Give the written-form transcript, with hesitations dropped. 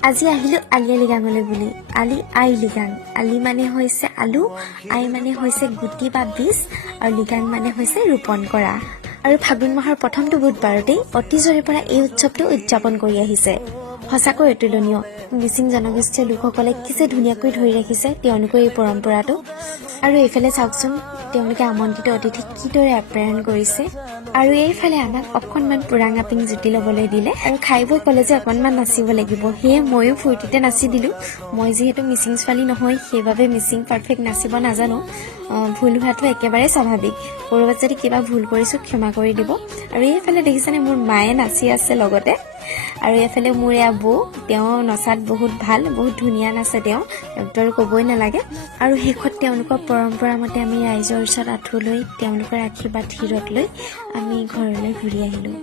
আজি আহিলো আলি আলি গাঙলৈ বুলি আলি আই লিগাং আলি মানে হৈছে আলু আই মানে হৈছে গুটি বা বীজ আৰু লিগাং মানে হৈছে ৰোপণ কৰা আৰু ফাগুন মাহৰ প্ৰথমটো বুধবাৰতেই অতীজৰে পৰা এই উৎসৱটো উদযাপন কৰি আহিছে সঁচাকৈ অতুলনীয় মিচিং জনগোষ্ঠীয় লোকসকলে কি যে ধুনীয়াকৈ ধৰি ৰাখিছে তেওঁলোকৰ এই পৰম্পৰাটো আৰু এইফালে চাওকচোন তেওঁলোকে আমন্ত্ৰিত অতিথিক কিদৰে আপ্যায়ন কৰিছে আৰু এইফালে আমাক অকণমান পুৰাঙা পিং জুতি ল'বলৈ দিলে আৰু খাই বৈ ক'লে যে অকণমান নাচিব লাগিব সেয়ে ময়ো ফূৰ্তিতে নাচি দিলোঁ মই যিহেতু মিচিং ছোৱালী নহয় সেইবাবে মিচিং পাৰফেক্ট নাচিব নাজানো ভুল হোৱাটো একেবাৰে স্বাভাৱিক ক'ৰবাত যদি কিবা ভুল কৰিছোঁ ক্ষমা কৰি দিব আৰু এইফালে দেখিছেনে মোৰ মায়ে নাচি আছে লগতে আৰু এইফালে মোৰ এয়া বৌ তেওঁ নচাত বহুত ভাল বহুত ধুনীয়া নাচে তেওঁক ক'বই নালাগে আৰু শেষত তেওঁলোকৰ পৰম্পৰা মতে আমি ৰাইজৰ ওচৰত আঁঠু লৈ তেওঁলোকৰ আশীৰ্বাদ শিৰত লৈ আমি ঘৰলৈ ঘূৰি আহিলোঁ